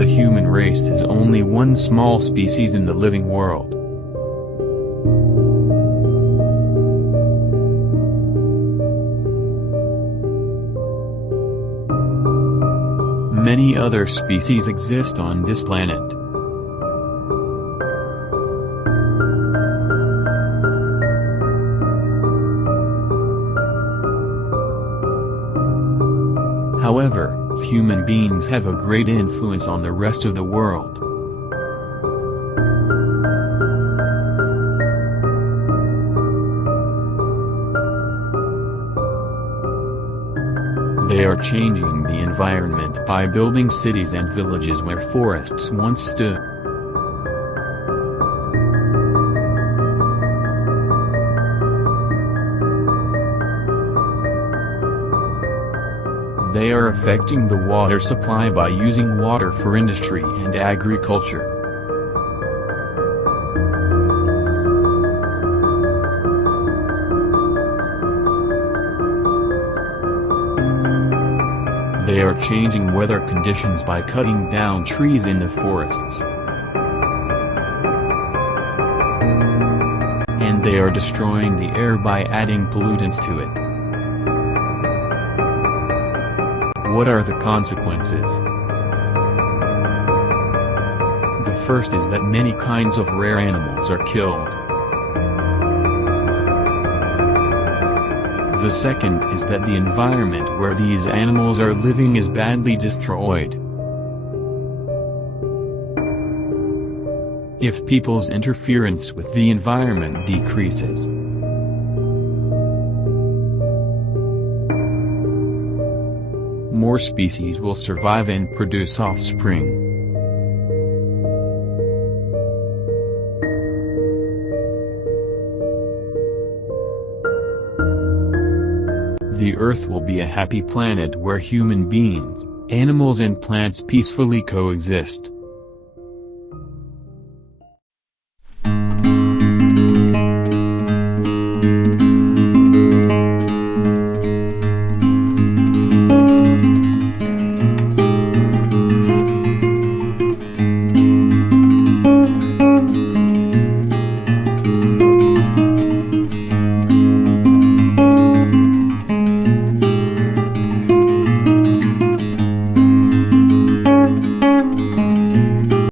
The human race is only one small species in the living world. Many other species exist on this planet. However, human beings have a great influence on the rest of the world. They are changing the environment by building cities and villages where forests once stood. They are affecting the water supply by using water for industry and agriculture. They are changing weather conditions by cutting down trees in the forests. And they are destroying the air by adding pollutants to it. What are the consequences? The first is that many kinds of rare animals are killed. The second is that the environment where these animals are living is badly destroyed. If people's interference with the environment decreases, more species will survive and produce offspring. The Earth will be a happy planet where human beings, animals and plants peacefully coexist.